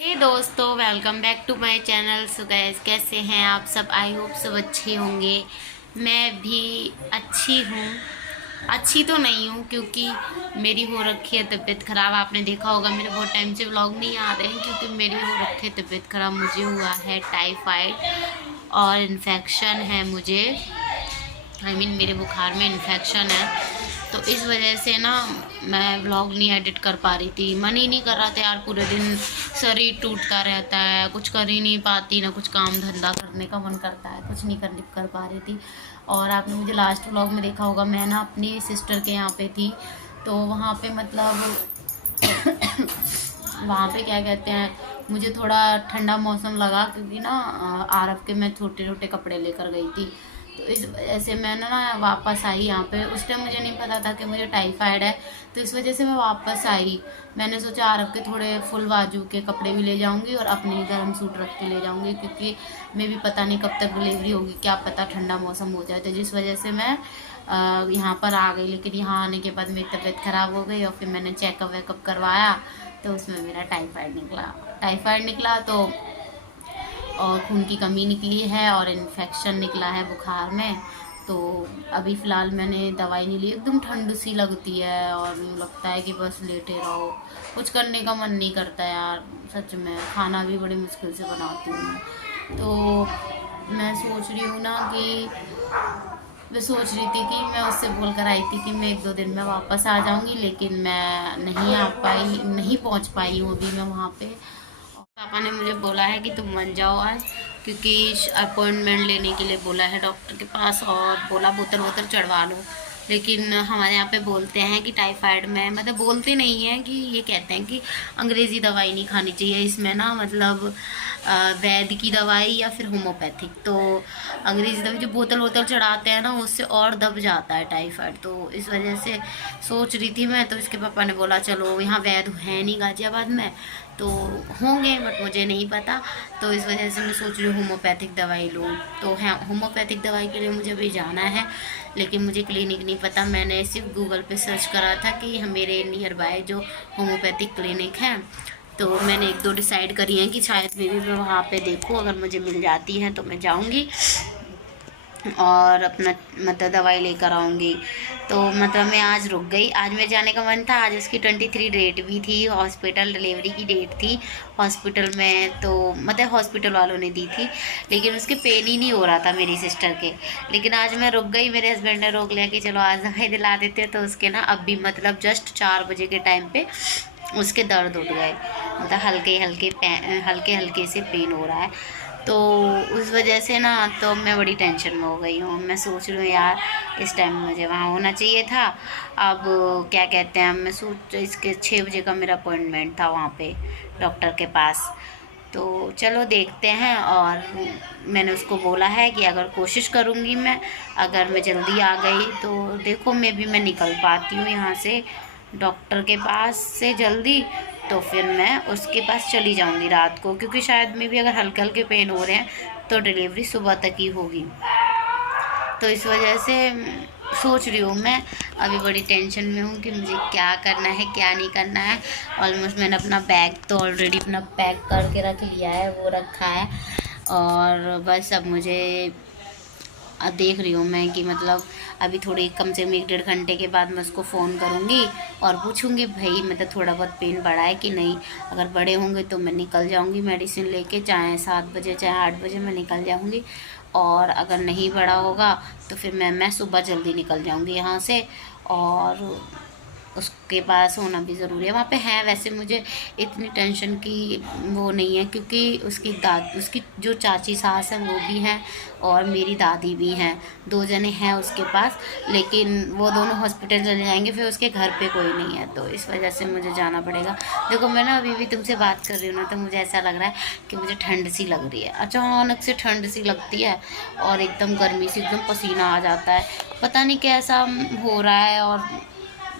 हे दोस्तों, welcome back to my channel. So guys, कैसे हैं आप सब? आई होप सब अच्छे होंगे। मैं भी अच्छी हूँ। अच्छी तो नहीं हूँ क्योंकि मेरी हो रखी है तबीयत ख़राब। आपने देखा होगा मेरे बहुत टाइम से व्लॉग नहीं आ रहे हैं क्योंकि मेरी हो रखी है तबीयत ख़राब। मुझे हुआ है टाइफाइड और इन्फेक्शन है मुझे। मेरे बुखार में इन्फेक्शन है, तो इस वजह से ना मैं व्लॉग नहीं एडिट कर पा रही थी। मन ही नहीं कर रहा था यार, पूरे दिन शरीर टूटता रहता है, कुछ कर ही नहीं पाती, ना कुछ काम धंधा करने का मन करता है, कुछ नहीं कर पा रही थी। और आपने मुझे लास्ट व्लॉग में देखा होगा, मैं ना अपनी सिस्टर के यहाँ पे थी, तो वहाँ पे मतलब वहाँ पे क्या कहते हैं, मुझे थोड़ा ठंडा मौसम लगा क्योंकि ना आरब के मैं छोटे छोटे कपड़े लेकर गई थी। तो इस वजह से मैं ना वापस आई यहाँ पे। उस टाइम मुझे नहीं पता था कि मुझे टाइफाइड है, तो इस वजह से मैं वापस आई। मैंने सोचा आरब के थोड़े फुल बाजू के कपड़े भी ले जाऊंगी और अपने ही गर्म सूट रख के ले जाऊंगी, क्योंकि मैं भी पता नहीं कब तक डिलीवरी होगी, क्या पता ठंडा मौसम हो जाए। तो जिस वजह से मैं यहाँ पर आ गई। लेकिन यहाँ आने के बाद मेरी तबीयत ख़राब हो गई और फिर मैंने चेकअप वेकअप करवाया, तो उसमें मेरा टाइफाइड निकला तो और खून की कमी निकली है और इन्फेक्शन निकला है बुखार में। तो अभी फ़िलहाल मैंने दवाई नहीं ली। एकदम ठंड सी लगती है और लगता है कि बस लेटे रहो, कुछ करने का मन नहीं करता यार। सच में खाना भी बड़ी मुश्किल से बनाती हूँ मैं। तो मैं सोच रही हूँ ना कि मैं सोच रही थी कि मैं उससे बोल कर आई थी कि मैं 1-2 दिन में वापस आ जाऊंगी, लेकिन मैं नहीं आ पाई, नहीं पहुंच पाई हूँ अभी मैं वहाँ पे। और पापा ने मुझे बोला है कि तुम मान जाओ आज, क्योंकि अपॉइंटमेंट लेने के लिए बोला है डॉक्टर के पास, और बोला बोतल वोतल चढ़वा लो। लेकिन हमारे यहाँ पे बोलते हैं कि टाइफाइड में, मतलब बोलते नहीं हैं कि ये कहते हैं कि अंग्रेज़ी दवाई नहीं खानी चाहिए इसमें ना, मतलब वैद्य की दवाई या फिर होम्योपैथिक। तो अंग्रेज़ी दवाई जो बोतल वोतल चढ़ाते हैं ना, उससे और दब जाता है टाइफाइड। तो इस वजह से सोच रही थी मैं, तो इसके पापा ने बोला चलो, यहाँ वैद्य है नहीं गाजियाबाद में, तो होंगे बट मुझे नहीं पता। तो इस वजह से मैं सोच रही हूँ होम्योपैथिक दवाई लूँ। तो है, होम्योपैथिक दवाई के लिए मुझे अभी जाना है, लेकिन मुझे क्लिनिक नहीं पता। मैंने सिर्फ गूगल पे सर्च करा था कि मेरे नियर बाय जो होम्योपैथिक क्लिनिक है, तो मैंने 1-2 डिसाइड करी हैं कि शायद मे भी मैं वहाँ पे देखूँ, अगर मुझे मिल जाती हैं तो मैं जाऊँगी और अपना मतलब दवाई लेकर आऊँगी। तो मतलब मैं आज रुक गई। आज मेरे जाने का मन था, आज उसकी 23 डेट भी थी, हॉस्पिटल डिलीवरी की डेट थी हॉस्पिटल में। तो मतलब हॉस्पिटल वालों ने दी थी, लेकिन उसके पेन ही नहीं हो रहा था मेरी सिस्टर के। लेकिन आज मैं रुक गई, मेरे हस्बैंड ने रोक लिया कि चलो आज दवाई दिला देते। तो उसके ना अब भी मतलब जस्ट 4 बजे के टाइम पे उसके दर्द उठ गए, मतलब हल्के हल्के से पेन हो रहा है। तो उस वजह से ना तो मैं बड़ी टेंशन में हो गई हूँ। मैं सोच रही हूँ यार, इस टाइम मुझे वहाँ होना चाहिए था। अब क्या कहते हैं, मैं सोच, इसके 6 बजे का मेरा अपॉइंटमेंट था वहाँ पे डॉक्टर के पास। तो चलो देखते हैं। और मैंने उसको बोला है कि अगर कोशिश करूँगी मैं, अगर मैं जल्दी आ गई तो देखो मैं निकल पाती हूँ यहाँ से डॉक्टर के पास से जल्दी, तो फिर मैं उसके पास चली जाऊंगी रात को, क्योंकि शायद में भी अगर हल्के हल्के पेन हो रहे हैं तो डिलीवरी सुबह तक ही होगी। तो इस वजह से सोच रही हूँ मैं, अभी बड़ी टेंशन में हूँ कि मुझे क्या करना है क्या नहीं करना है। ऑलमोस्ट मैंने अपना बैग तो ऑलरेडी अपना पैक करके रख लिया है, वो रखा है। और बस अब मुझे अब देख रही हूँ मैं कि मतलब अभी थोड़ी कम से कम 1-1.5 घंटे के बाद मैं उसको फ़ोन करूँगी और पूछूँगी भाई मतलब थोड़ा बहुत पेन बढ़ा है कि नहीं। अगर बड़े होंगे तो मैं निकल जाऊँगी मेडिसिन लेके, चाहे 7 बजे चाहे 8 बजे मैं निकल जाऊँगी। और अगर नहीं बढ़ा होगा तो फिर मैं सुबह जल्दी निकल जाऊँगी यहाँ से। और उसके पास होना भी ज़रूरी है। वहाँ पे है, वैसे मुझे इतनी टेंशन की वो नहीं है, क्योंकि उसकी जो चाची सास है वो भी हैं और मेरी दादी भी हैं, 2 जने हैं उसके पास। लेकिन वो दोनों हॉस्पिटल चले जाएंगे, फिर उसके घर पे कोई नहीं है, तो इस वजह से मुझे जाना पड़ेगा। देखो मैं ना अभी भी तुमसे बात कर रही हूँ ना, तो मुझे ऐसा लग रहा है कि मुझे ठंड सी लग रही है, अचानक से ठंड सी लगती है और एकदम गर्मी से एकदम पसीना आ जाता है। पता नहीं कैसा हो रहा है और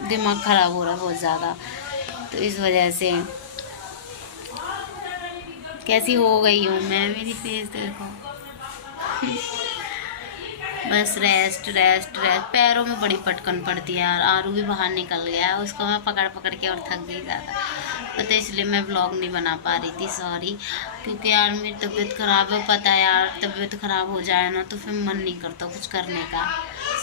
दिमाग ख़राब हो रहा है बहुत ज़्यादा। तो इस वजह से कैसी हो गई हूँ मैं, मेरी फेस देखो। बस रेस्ट रेस्ट रेस्ट। पैरों में बड़ी पटकन पड़ती है यार। आरू भी बाहर निकल गया है, उसको मैं पकड़ पकड़ के और थक गई ज़्यादा। पता है, इसलिए मैं व्लॉग नहीं बना पा रही थी, सॉरी। क्योंकि यार मेरी तबीयत ख़राब है, पता है यार, तबीयत ख़राब हो जाए ना तो फिर मन नहीं करता कुछ करने का,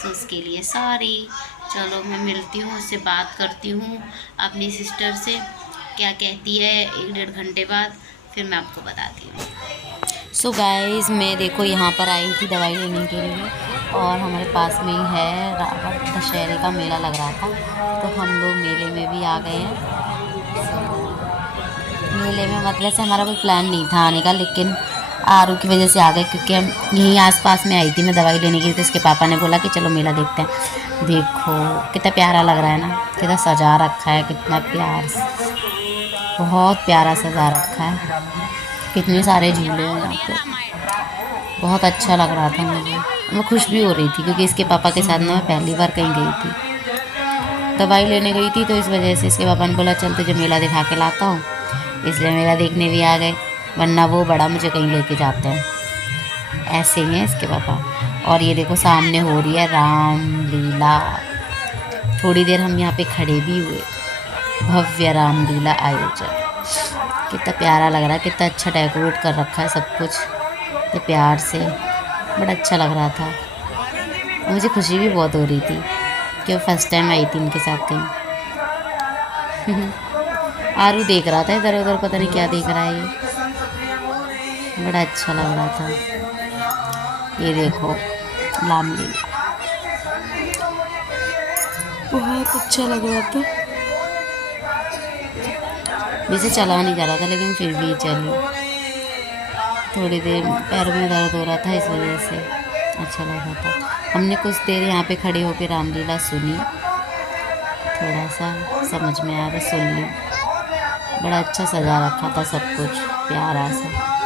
सो उसके लिए सॉरी। चलो मैं मिलती हूँ, उससे बात करती हूँ अपनी सिस्टर से, क्या कहती है 1-1.5 घंटे बाद, फिर मैं आपको बताती हूँ। सो गाइस, मैं देखो यहाँ पर आई थी दवाई लेने के लिए, और हमारे पास में ही है रावण दशहरे का मेला लग रहा था, तो हम लोग मेले में भी आ गए हैं। मेले में मतलब से हमारा कोई प्लान नहीं था आने का, लेकिन आरू की वजह से आ गए, क्योंकि हम यहीं आसपास में आई थी मैं दवाई लेने के लिए, तो इसके पापा ने बोला कि चलो मेला देखते हैं। देखो कितना प्यारा लग रहा है ना, कितना सजा रखा है, कितना प्यार, बहुत प्यारा सजा रखा है, कितने सारे झूले हैं यहाँ पे, बहुत अच्छा लग रहा था मुझे। मैं खुश भी हो रही थी क्योंकि इसके पापा के साथ ना मैं पहली बार कहीं गई थी, दवाई लेने गई थी, तो इस वजह से इसके पापा ने बोला चल तुझे मेला दिखा के लाता हूँ, इसलिए मेला देखने भी आ गए, वरना वो बड़ा मुझे कहीं लेके जाते हैं, ऐसे ही हैं इसके पापा। और ये देखो सामने हो रही है रामलीला, थोड़ी देर हम यहाँ पे खड़े भी हुए, भव्य रामलीला आयोजन, कितना प्यारा लग रहा है, कितना अच्छा डेकोरेट कर रखा है सब कुछ, तो प्यार से बड़ा अच्छा लग रहा था। मुझे खुशी भी बहुत हो रही थी कि वो फर्स्ट टाइम आई थी इनके साथ कहीं। आरू देख रहा था इधर उधर, पता नहीं क्या देख रहा है ये, बड़ा अच्छा लग रहा था। ये देखो रामलीला, बहुत अच्छा लग रहा था। वैसे चला नहीं जा रहा था, लेकिन फिर भी चली, थोड़ी देर पैरों में दर्द हो रहा था, इस वजह से अच्छा लग रहा था। हमने कुछ देर यहाँ पे खड़े होकर रामलीला सुनी, थोड़ा सा समझ में आया, बस सुन ली। बड़ा अच्छा सजा रखा था सब कुछ, प्यारा सा।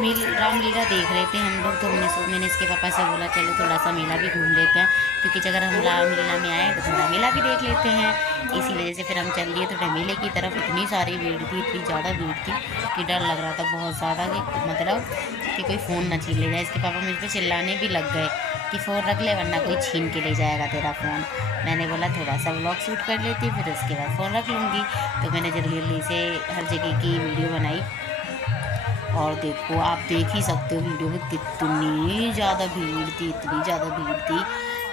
मेरी रामलीला देख रहे थे हम लोग, तो मैंने इसके पापा से बोला चलो थोड़ा सा मेला भी घूम लेते हैं, क्योंकि अगर हम रामलीला में आए तो थोड़ा मेला भी देख लेते हैं। इसी वजह से फिर हम चल दिए थोड़ा मेले की तरफ। इतनी सारी भीड़ थी, इतनी ज़्यादा भीड़ थी कि डर लग रहा था बहुत ज़्यादा, कि मतलब कि कोई फ़ोन ना छीन ले जाए। इसके पापा मुझ पर चिल्लाने भी लग गए कि फ़ोन रख ले वरना कोई छीन के ले जाएगा तेरा फ़ोन। मैंने बोला थोड़ा सा व्लॉग शूट कर लेती, फिर उसके बाद फ़ोन रख लूँगी। तो मैंने जल्दी जल्दी से हर जगह की वीडियो बनाई, और देखो आप देख ही सकते हो वीडियो में कितनी ज़्यादा भीड़ थी, इतनी ज़्यादा भीड़ थी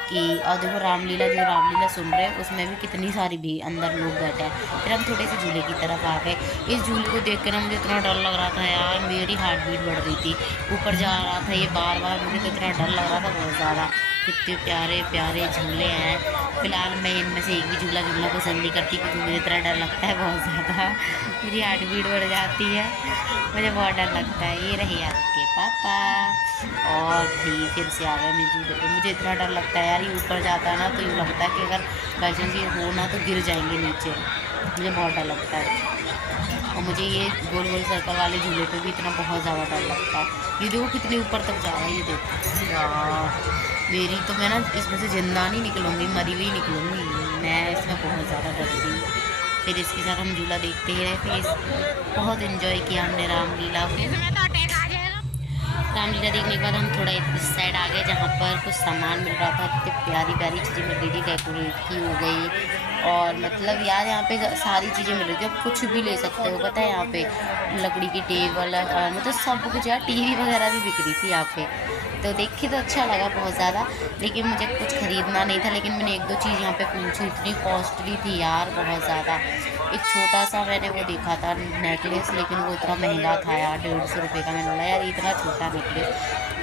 कि, और देखो रामलीला सुन रहे हैं उसमें भी कितनी सारी भी अंदर लोग बैठे हैं। फिर हम थोड़े से झूले की तरफ आ गए। इस झूले को देख के ना मुझे इतना डर लग रहा था यार, मेरी हार्ट बीट बढ़ रही थी, ऊपर जा रहा था ये बार बार, मुझे तो इतना डर लग रहा था बहुत ज़्यादा। कितने प्यारे प्यारे झूले हैं। फ़िलहाल मैं इनमें से एक भी झूला झूलना पसंद नहीं करती, क्योंकि मुझे इतना डर लगता है बहुत ज़्यादा, मेरी हार्ट बीट बढ़ जाती है, मुझे बहुत डर लगता है। ये रहे आपके पापा, और भी फिर से आ गए मैं झूले पे। मुझे इतना डर लगता है यार, ये ऊपर जाता है ना तो यूँ लगता है कि अगर बाई चांस ये हो ना तो गिर जाएंगे नीचे, मुझे बहुत डर लगता है। और मुझे ये गोल गोल सर्कल वाले झूले पे भी इतना बहुत ज़्यादा डर लगता है। ये देखो कितने ऊपर तक जा रहा है, ये देखो यार, मेरी तो मैं ना इसमें से जिंदा नहीं निकलूँगी, मरी हुई निकलूँगी मैं, इसमें बहुत ज़्यादा डरती हूँ। फिर इसके साथ हम झूला देखते ही रहे, फिर बहुत इन्जॉय किया हमने रामलीला को। रामलीला देखने के बाद हम थोड़ा इस साइड आ गए, जहाँ पर कुछ सामान मिल रहा था, कितनी प्यारी प्यारी चीज़ें मिल रही थी, डेकोरेट की हो गई, और मतलब यार यहाँ पे सारी चीज़ें मिल रही थी, आप कुछ भी ले सकते हो। पता है यहाँ पे लकड़ी की टेबल, मतलब सब कुछ यार, टीवी वगैरह भी बिक रही थी यहाँ पे, तो देख के तो अच्छा लगा बहुत ज़्यादा, लेकिन मुझे कुछ ख़रीदना नहीं था। लेकिन मैंने 1-2 चीज़ यहाँ पे पूछी, इतनी कॉस्टली थी यार बहुत ज़्यादा। एक छोटा सा मैंने वो देखा था नेकलेस, लेकिन वो इतना महंगा था यार, 150 रुपये का। मैंने बोला यार इतना छोटा नेकलेस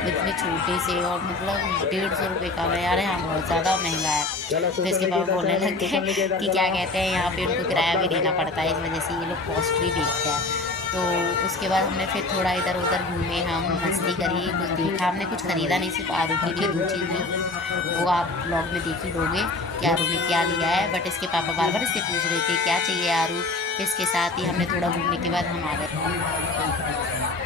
इतने छोटे से, और मतलब 150 रुपये का, मैं यार यहाँ बहुत ज़्यादा महंगा है। तो इसके बाद बोलने लग गए कि क्या कहते हैं, यहाँ पे उनको किराया भी देना पड़ता है, इस वजह से ये लोग कॉस्टली देखते हैं। तो उसके बाद हमने फिर थोड़ा इधर उधर घूमे, हम मस्ती करी, कुछ देखा। हमने कुछ ख़रीदा नहीं, सिर्फ आरू के लिए 2 चीज़ ली, वो आप ब्लॉग में देख ही लोगे कि आरू ने क्या लिया है। बट इसके पापा बार बार इससे पूछ रहे थे क्या चाहिए आरू। फिर इसके साथ ही हमने थोड़ा घूमने के बाद हम आ गए।